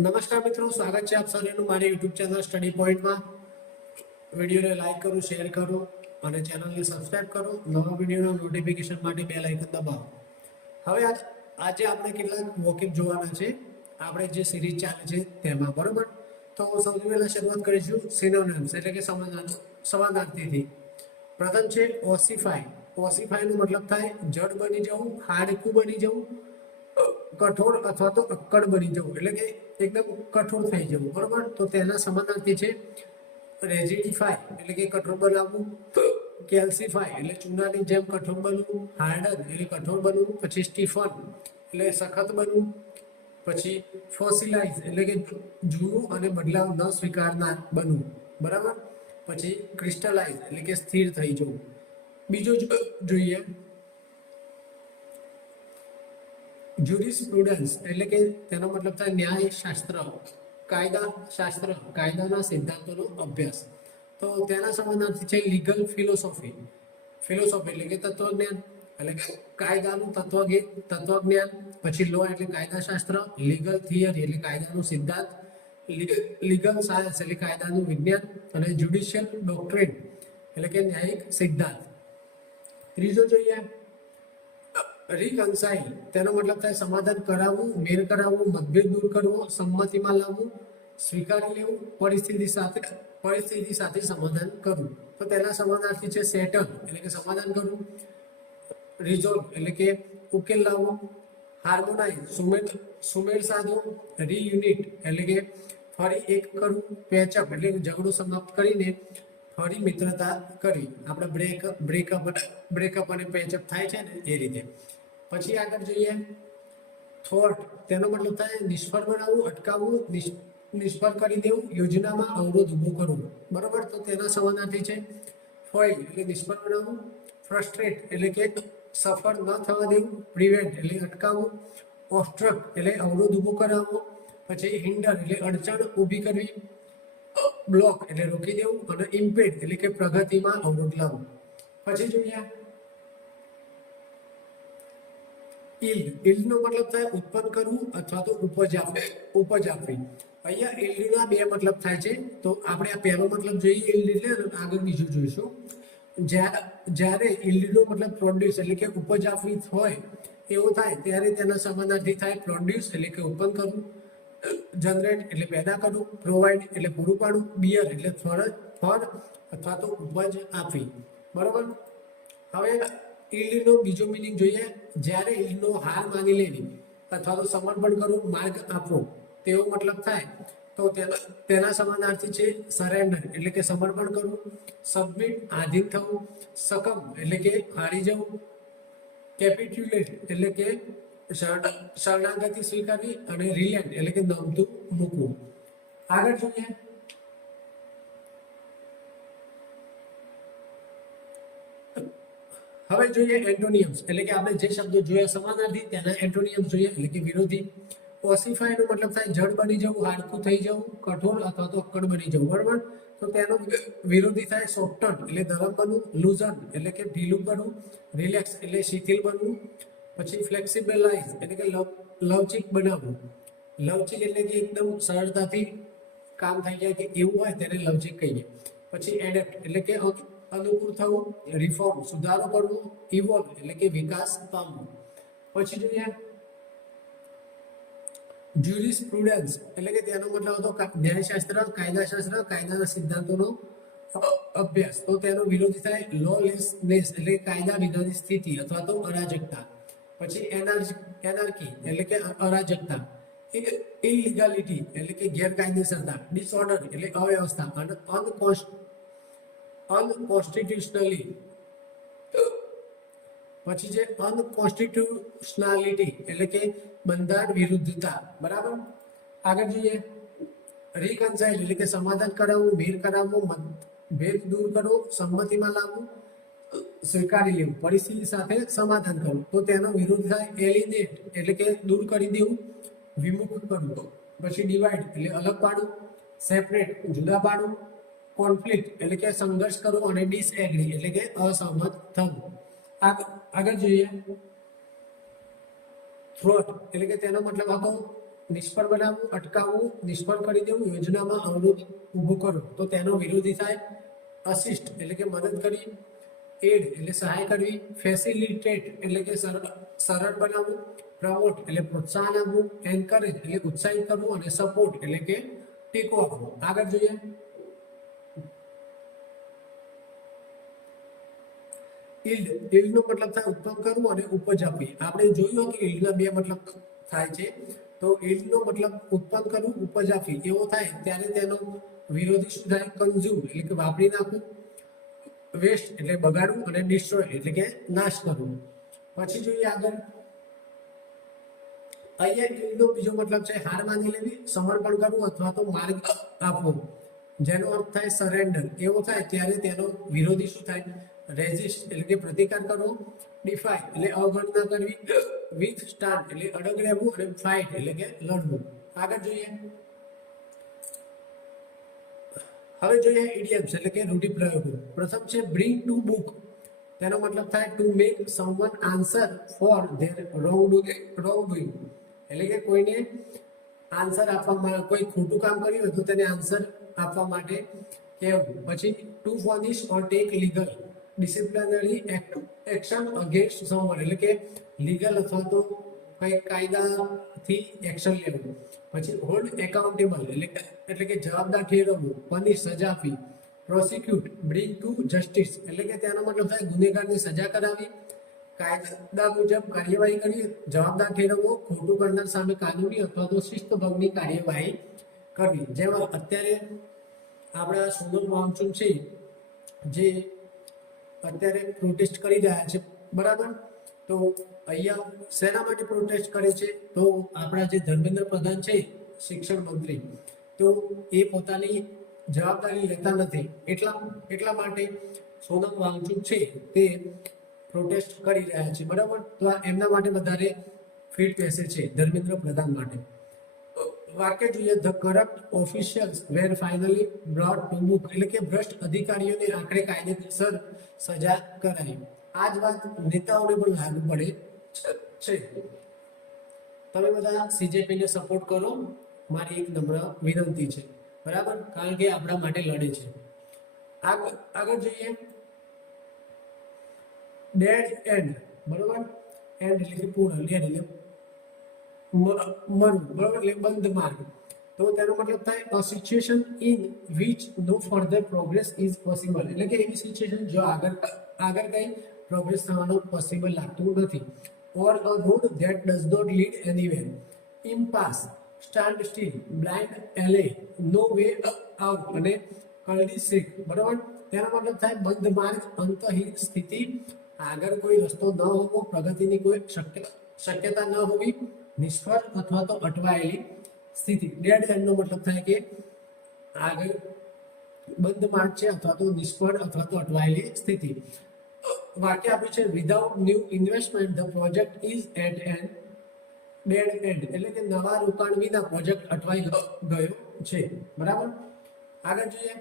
નમસ્કાર મિત્રો, સ્વાગત છે આપ સૌનું મારી યુટ્યુબ ચેનલ સ્ટડી પોઈન્ટમાં. વિડીયોને લાઈક કરો, શેર કરો અને ચેનલને સબસ્ક્રાઇબ કરો. નવા વિડીયોના નોટિફિકેશન માટે બેલ આઇકન દબાવો. હવે આજે આપણે કેટલાક વોકેબ જોવાના છે, આપણે જે સિરીઝ ચાલે છે તેમાં, બરોબર. તો સૌથી પહેલા શરૂઆત કરીશું સિનોનિમ્સ એટલે કે સમાનાર્થીથી. પ્રથમ છે ઓસિફાઈ. ઓસિફાઈનો મતલબ થાય જડ બની જવું, હાડકું બની જવું, કઠોર અથવા તો અક્કડ બની જવું, એટલે કે એકદમ કઠોર થઈ જવું, બરોબર. તો તેના સમાનાર્થી છે રેઝિડિફાઈ એટલે કે કઠોર બનાવવું, કેલ્સિફાઈ એટલે ચૂનાની જેમ કઠોર બનવું, હાર્ડન એટલે કઠોર બનવું, પછી સ્ટીફન એટલે સખત બનવું, પછી ફોસિલાઇઝ એટલે કે જૂનું અને બદલાવ ન સ્વીકારનાર બનવું, બરાબર. પછી ક્રિસ્ટલાઇઝ એટલે કે સ્થિર થઈ જવું. બીજું જોઈએ જ્યુરિસ્પ્રુડન્સ એટલે કે તેનો મતલબ થાય ન્યાય શાસ્ત્ર, કાયદા શાસ્ત્ર, કાયદાના સિદ્ધાંતોનો અભ્યાસ. તો તેના સમાનાર્થી છે લીગલ ફિલોસોફી. ફિલોસોફી એટલે કે તત્વજ્ઞાન, એટલે કે કાયદાનું તત્વજ્ઞાન. પછી લો એટલે કાયદાશાસ્ત્ર, લીગલ થિયરી એટલે કાયદાનો સિદ્ધાંત, લીગલ સાયન્સ એટલે કાયદાનું વિજ્ઞાન, અને જ્યુડિશિયલ ડોક્ટ્રિન એટલે કે ન્યાયિક સિદ્ધાંત. ત્રીજો જોઈએ રિકન્સાઇલ. તેનો મતલબ થાય સમાધાન કરાવવું, મેળ કરાવવું, મતભેદ દૂર કરવો, સંમતિમાં લાવવું, સ્વીકારી લેવું, પરિસ્થિતિ સાથે સમાધાન કરવું. તો તેના સમાનાર્થી છે સેટલ એટલે કે સમાધાન કરવું, રિઝોલ્વ એટલે કે ઉકેલ લાવવો, હાર્મોનાઇઝ સુમેળ સાધવો, રીયુનિટ એટલે કે ફરી એક કરવું, પેચઅપ એટલે ઝઘડો સમાપ્ત કરીને ફરી મિત્રતા કરવી. આપણે બ્રેકઅપ અને પેચઅપ થાય છે ને એ રીતે. પછી આગળ જોઈએ થોટ. તેનો મતલબ થાય નિષ્ફળ બનાવવું, અટકાવવું, નિષ્ફળ કરી દેવું, યોજનામાં અવરોધ ઊભો કરવું, બરોબર. તો તેના સમાનાર્થી છે ફોઇલ એટલે નિષ્ફળ બનાવવું, ફ્રસ્ટ્રેટ એટલે કે સફળ ન થવા દેવું, પ્રિવેન્ટ એટલે અટકાવવું, ઓબ્સ્ટ્રક્ટ એટલે અવરોધ ઊભો કરાવવો, પછી હિન્ડર એટલે અડચણ ઊભી કરવી, બ્લોક એટલે રોકી દેવું, અને ઇમ્પેડ એટલે કે પ્રગતિમાં અવરોધ લાવવો. પછી જોઈએ ઈલ્ડનો મતલબ થાય ઉત્પન્ન કરવું અથવા તો ઉપજ આપવી. અહીંયા ઈલ્ડના બે મતલબ થાય છે. તો આપણે આ પહેલો મતલબ જોઈએ ઈલ્ડ એટલે, આગળ બીજું જોઈશું. જ્યારે ઈલ્ડનો મતલબ પ્રોડ્યુસ એટલે કે ઉપજ આપવી હોય એવો થાય ત્યારે તેના સમાનાર્થી થાય પ્રોડ્યુસ એટલે કે ઉત્પન્ન કરવું, જનરેટ એટલે પેદા કરવું, પ્રોવાઈડ એટલે પૂરું પાડવું, બિયર એટલે ફળ અથવા તો ઉપજ આપવી, બરોબર. હવે ઈલ્ડનો બીજો મિનિંગ જોઈએ. જ્યારે ઈલ્ડનો હાર માની લેવી અથવા તો સમર્પણ કરવું, માર્ગ આપવો તેવો મતલબ થાય તો તેના સમાનાર્થી છે સરેન્ડર એટલે કે સમર્પણ કરવું, સબમિટ આધીન થવું, સકમ એટલે કે હારી જવું, કેપિટ્યુલેટ એટલે કે શરણાગતિ સ્વીકારવી, અને રિલેન્ટ એટલે કે નમતું મૂકવું. આગળ જોઈએ હવે જોઈએ એન્ટોનિયમ્સ એટલે કે આપણે જે શબ્દો જોયા સમાનાર્થી તેના એન્ટોનિયમ્સ જોઈએ એટલે કે વિરોધી. ઓસિફાઈનો મતલબ થાય જડ બની જવું, હાડકું થઈ જવું, કઠોર અથવા તો અક્કડ બની જવું, બરાબર. તો તેનો વિરોધી થાય સોફ્ટન એટલે નરમ બનવું, લૂઝન એટલે કે ઢીલું કરવું, રિલેક્સ એટલે શિથિલ બનવું, પછી ફ્લેક્સિબલાઇઝ એટલે કે લવચિક બનાવવું. લવચિક એટલે કે એકદમ સરળતાથી કામ થઈ જાય કે એવું હોય તેને લવચિક કહીએ. પછી એડેપ્ટ એટલે કે અનુકૂળ થવું, રિફોર્મ સુધારો કરવો, ઇવોલ્વ એટલે કે વિકાસ પામવું. પછી જોઈએ જ્યુરિસ્પ્રુડન્સ એટલે કે તેનો મતલબ હતો ન્યાયશાસ્ત્ર, કાયદાશાસ્ત્ર, કાયદાના સિદ્ધાંતોનો અભ્યાસ. તો તેનો વિરોધી થાય લોલેસનેસ એટલે કાયદા વિનાની સ્થિતિ અથવા તો અરાજકતા. પછી એનાર્કી એટલે કે અરાજકતા, ઇલીગાલિટી એટલે કે ગેરકાયદેસરતા, ડિસઓર્ડર એટલે અવ્યવસ્થા, અને અનકોન્સ્ટિટ્યુશનલી પછી છે અનકોન્સ્ટિટ્યુશનાલિટી એટલે કે બંધારણ વિરુદ્ધતા, બરાબર. આગળ જોઈએ રિકન્સાઇલ એટલે કે સમાધાન કરાવવું, મેળ કરાવવું, મતભેદ દૂર કરવો, સંમતિમાં લાવવું, સ્વીકારી લેવું, પરિસ્થિતિ સાથે સમાધાન કરવું. તો તેનો વિરોધ થાય એલિનેટ એટલે કે દૂર કરી દેવું, વિમુખ કરવું. પછી ડિવાઈડ એટલે અલગ પાડવું, સેપરેટ જુદા પાડવું, કોન્ફ્લિક્ટ એટલે કે સંઘર્ષ કરવો, અને ડિસએગ્રી એટલે કે અસહમત થવું. આગળ જોઈએ થ્રોટ એટલે કે તેનો મતલબ હતો નિષ્ફળ બનાવવું, અટકાવવું, નિષ્ફળ કરી દેવું, યોજનામાં અવરોધ ઊભો કરવો, તો તેનો વિરોધી થાય અસિસ્ટ એટલે કે મદદ કરવી, એડ એટલે સહાય કરવી, ફેસિલિટેટ એટલે કે સરળ બનાવવું, પ્રમોટ એટલે પ્રોત્સાહન આપવું, એન્કરેજ એટલે ઉત્સાહિત કરવું અને સપોર્ટ એટલે કે ટેકો આપવો. આગળ જોઈએ. ઈલ્ડ નો મતલબ થાય ઉત્પન્ન કરવું અને ઉપજ આપવી. આપણે જોયું કે ઈલ્ડના બે મતલબ થાય છે. તો ઈલ્ડ નો મતલબ ઉત્પન્ન કરવું, ઉપજ આપવી એવો થાય ત્યારે તેનો વિરોધી શું થાય? કન્ઝ્યુમ એટલે કે વાપરી નાખવું, વેસ્ટ એટલે બગાડવું અને ડિસ્ટ્રોય એટલે કે નાશ કરવું. પછી જોઈએ આગળ. અહીંયા ઈલ્ડનો બીજો મતલબ છે હાર માની લેવી, સમર્પણ કરવું અથવા તો માર્ગ આપવો, જેનો અર્થ થાય સરેન્ડર. એવો થાય ત્યારે તેનો વિરોધી શું થાય? રેઝિસ્ટ એટલે કે પ્રતિકાર કરવો, ડિફાય એટલે અવગણના કરવી, વિથ સ્ટાન્ડ એટલે અડગ રહેવું અને ફાઇટ એટલે કે લડવું. આગળ જોઈએ. હવે જોઈએ ઇડિયમ્સ એટલે કે રૂઢિપ્રયોગો. પ્રથમ છે બ્રિંગ ટુ બુક. તેનો મતલબ થાય to make someone answer four there wrong doing એટલે કે કોઈને આન્સર આપવામાં, કોઈ ખોટું કામ કર્યું હોય તો તેને આન્સર આપવા માટે કહેવું. પછી to punish or take legal disciplinary action against someone એટલે કે લીગલ અથવા તો કઈ કાયદાથી એક્શન લેવું. પછી હોલ્ડ એકાઉન્ટેબલ એટલે કે જવાબદાર ઠેરવવું, પનિશ સજા આપવી, પ્રોસિક્યુટ બ્રિંગ ટુ જસ્ટિસ એટલે કે તેનો મતલબ થાય ગુનેગારની સજા કરાવી, કાયદા મુજબ કાર્યવાહી કરી, જવાબદાર ઠેરવવો, ખોટું કરનાર સામે કાનૂની અથવા તો શિસ્તભંગની કાર્યવાહી કરવી. જેમાં અત્યારે આપણા સોનમ વાંગચુક છે જે અત્યારે પ્રોટેસ્ટ કરી રહ્યા છે, બરાબર. તો અહીંયા શેના માટે પ્રોટેસ્ટ કરે છે? તો આપણા જે ધર્મેન્દ્ર પ્રધાન છે શિક્ષણ મંત્રી, તો એ પોતાની જવાબદારી લેતા નથી. એટલા માટે સોનમ વાંગચુક છે તે પ્રોટેસ્ટ કરી રહ્યા છે, બરાબર. તો આ એમના માટે વધારે ફિટ બેસે છે, ધર્મેન્દ્ર પ્રધાન માટે. વાક્ય જોઈએ. The corrupt officials were finally brought to book એટલે કે ભ્રષ્ટ અધિકારીઓને આખરે કાયદેસર સજા કરાઈ. આ જ વાત નેતાઓને પણ લાગુ પડે છે. તમે બધા સીજેપીને સપોર્ટ કરો, મારી એક નમ્ર વિનંતી છે, બરાબર, કારણ કે આપણા માટે લડે છે. આગળ જોઈએ. ડેડ એન્ડ, બરોબર. એન્ડ એટલે કે પૂર્ણ, ડેડ એટલે મરવું, બરોબર, એટલે બંધ માર્ગ. તો તેનો મતલબ થાય a situation in which no further progress is possible એટલે કે એવી સિચ્યુએશન જો આગળ કઈ પ્રોગ્રેસ થવાનો પોસિબલ લાગતું નથી. Or a road that does not lead anywhere, impasse, standstill, blind alley, no way out અને કલ્ડિસિક, બરોબર. તેનો મતલબ થાય બંધ માર્ગ, અંતહીન સ્થિતિ, આગળ કોઈ રસ્તો ન હોવો, પ્રગતિની કોઈ શક્યતા ન હોવી, નિષ્ફળ અથવા તો અટવાયેલી સ્થિતિ. ડેડ એન્ડ નો મતલબ થાય કે આગળ બંધ માર્ગ છે અથવા તો નિષ્ફળ અથવા તો અટવાયેલી સ્થિતિ. વાક્ય આપ્યું છે without new investment the project is at an dead end એટલે કે નવા રોકાણ વિના પ્રોજેક્ટ અટવાઈ ગયો છે, બરાબર. આગળ જોઈએ.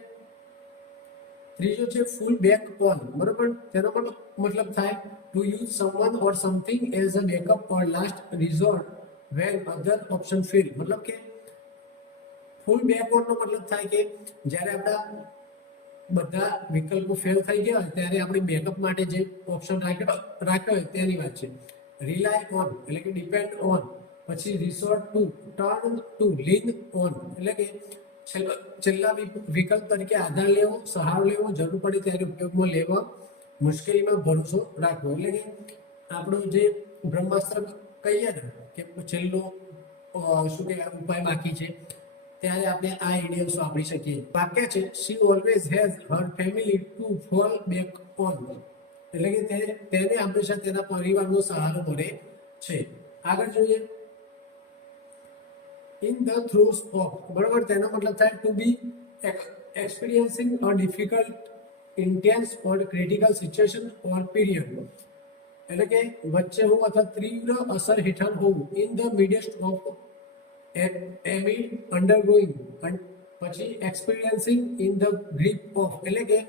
ત્રીજો છે ફૂલ બેક ઓન, બરાબર. તેનો પણ મતલબ થાય to use someone or something as a backup or last resort when other option fail. મતલબ કે ફૂલ બેક ઓન નો મતલબ થાય કે જ્યારે આપણા બધા વિકલ્પો ફેલ થઈ ગયા હોય ત્યારે આપણે બેકઅપ માટે જે ઓપ્શન રાખ્યો હોય તેની વાત છે. રિલાય ઓન એટલે કે ડિપેન્ડ ઓન, પછી resort to, turn to, lean on એટલે કે છેલ્લા વિકલ્પ તરીકે આધાર લેવો, સહારો લેવો, જરૂર પડે ત્યારે ઉપયોગમાં લેવા, મુશ્કેલીમાં ભરોસો રાખવો. એટલે કે આપણું જે બ્રહ્માસ્ત્ર કહીએ ને કે છેલ્લો શું કહેવાય ઉપાય બાકી છે, ત્યારે આપણે આ ઇડિયમ્સ વાપરી શકીએ. વાક્ય છે she always has her family to fall back on એટલે કે તેને હંમેશા તેના પરિવારનો સહારો મળે છે. આગળ જોઈએ. ઇન ધ થ્રોસ ઓફ, બરાબર. તેનો મતલબ થાય ટુ બી એક્સપિરિયન્સિંગ અ ડિફિકલ્ટ, ઇન્ટેન્સ ઓર ક્રિટિકલ સિચ્યુએશન ઓર પીરિયડ એટલે કે વચ્ચે હોવું અથવા તીવ્ર અસર હેઠળ હોવું. ઇન ધ મિડસ્ટ ઓફ એમિડ અન્ડરગોઈંગ, પછી experiencing in the grip of એટલે કે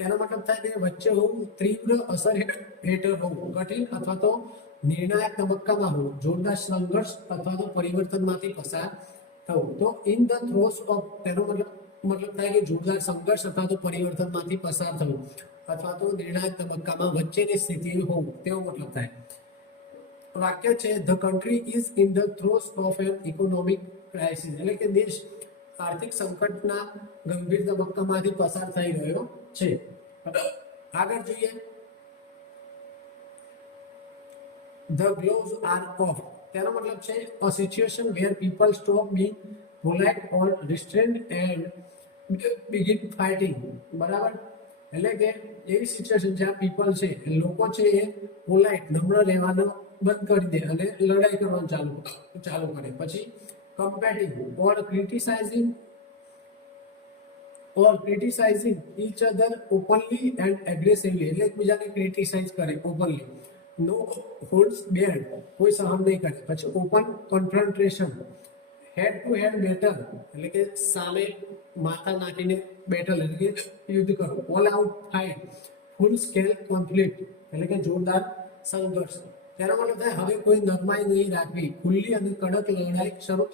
તેનો મતલબ થાય કે વચ્ચે હોવું, તીવ્ર અસર હેઠળ હોવું, કઠિન અથવા તો નિર્ણાયક તબક્કામાં હોવું, જોરદાર સંઘર્ષ અથવા તો પરિવર્તનમાંથી પસાર થવું. તો ઇન ધ થ્રોસ ઓફ તેનો મતલબ થાય કે જોરદાર સંઘર્ષ અથવા તો પરિવર્તનમાંથી પસાર થવું અથવા તો નિર્ણાયક તબક્કામાં વચ્ચેની સ્થિતિ હોવું તેવો મતલબ થાય. વાક્ય છે the country is in the throes of an economic crisis, એટલે કે દેશ આર્થિક સંકટના ગંભીર તબક્કામાંથી પસાર થઈ રહ્યો છે. આગળ જોઈએ, ધ ગ્લોવ્સ આર ઓફ, તેનો મતલબ છે a situation where people stop being polite or restrained and begin fighting. બરાબર, એટલે કે એવી સિચ્યુએશન જ્યાં પીપલ છે, લોકો છે એ પોલાઇટ નમ્ર રહેવાનું બંધ કરી દે અને લડાઈ કરવાનું ચાલુ કરે. પછી કમ્પેટિંગ ઓર ક્રિટિસાઇઝિંગ each other openly and aggressively, એટલે એકબીજાને ક્રિટિસાઇઝ કરે ઓપનલી. નો હોલ્ડ્સ બેર્ડ, કોઈ સહન નહીં કરે. પછી ઓપન કન્ફ્રન્ટેશન, હેડ ટુ હેડ બેટલ, એટલે કે સામે માથા નાખીને બેટલ એટલે કે યુદ્ધ કરો. ઓલ આઉટ ફાઇટ, ફૂલ સ્કેલ કોન્ફ્લિક્ટ, એટલે કે જોરદાર સંઘર્ષ. તેનો મતલબ થાય હવે કોઈ નરમાઈ નહીં રાખવી, ખુલ્લી અને કડક લડાઈ શરૂ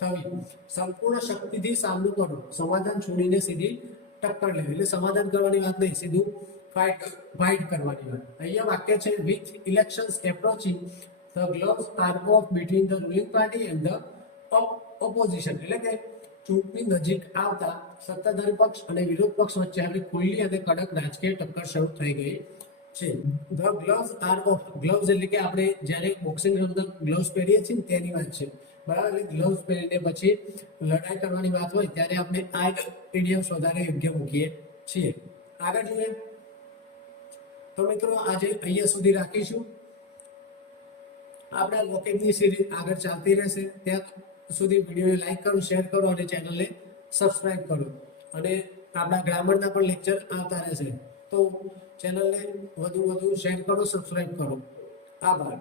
થવી, સંપૂર્ણ શક્તિથી સામનો કરો, સમાધાન છોડીને સીધી ટક્કર લેવી. એટલે સમાધાન કરવાની વાત નહીં, સીધું ફાઇટ કરવાની વાત. અહીંયા વાક્ય છે with elections approaching the gloves are off between the ruling party and the opposition, એટલે કે ચૂંટણી નજીક આવતા સત્તાધારી પક્ષ અને વિરોધ પક્ષ વચ્ચે હવે ખુલ્લી અને કડક રાજકીય ટક્કર શરૂ થઈ ગઈ છે. The gloves are off, gloves એટલે કે આપણે જ્યારે બોક્સિંગ રમતા ગ્લોવ્સ પહેરીએ છીએ તેની વાત છે. બરાબર, ગ્લોવ્સ પહેરીને પછી લડાઈ કરવાની વાત હોય ત્યારે આપણે આ ઇડિયમ્સ વધારે યોગ્ય મૂકીએ છીએ. આગળ જોઈએ તો મિત્રો આજે અહીંયા સુધી રાખીશું. આપણા વોકેબની સિરીઝ આગળ ચાલતી રહેશે. ત્યાં સુધી વિડીયોને લાઈક કરો, શેર કરો અને ચેનલને સબસ્ક્રાઇબ કરો. અને આપણા ગ્રામરના પણ લેક્ચર આવતા રહેશે, તો ચેનલને વધુ શેર કરો, સબસ્ક્રાઇબ કરો. આભાર.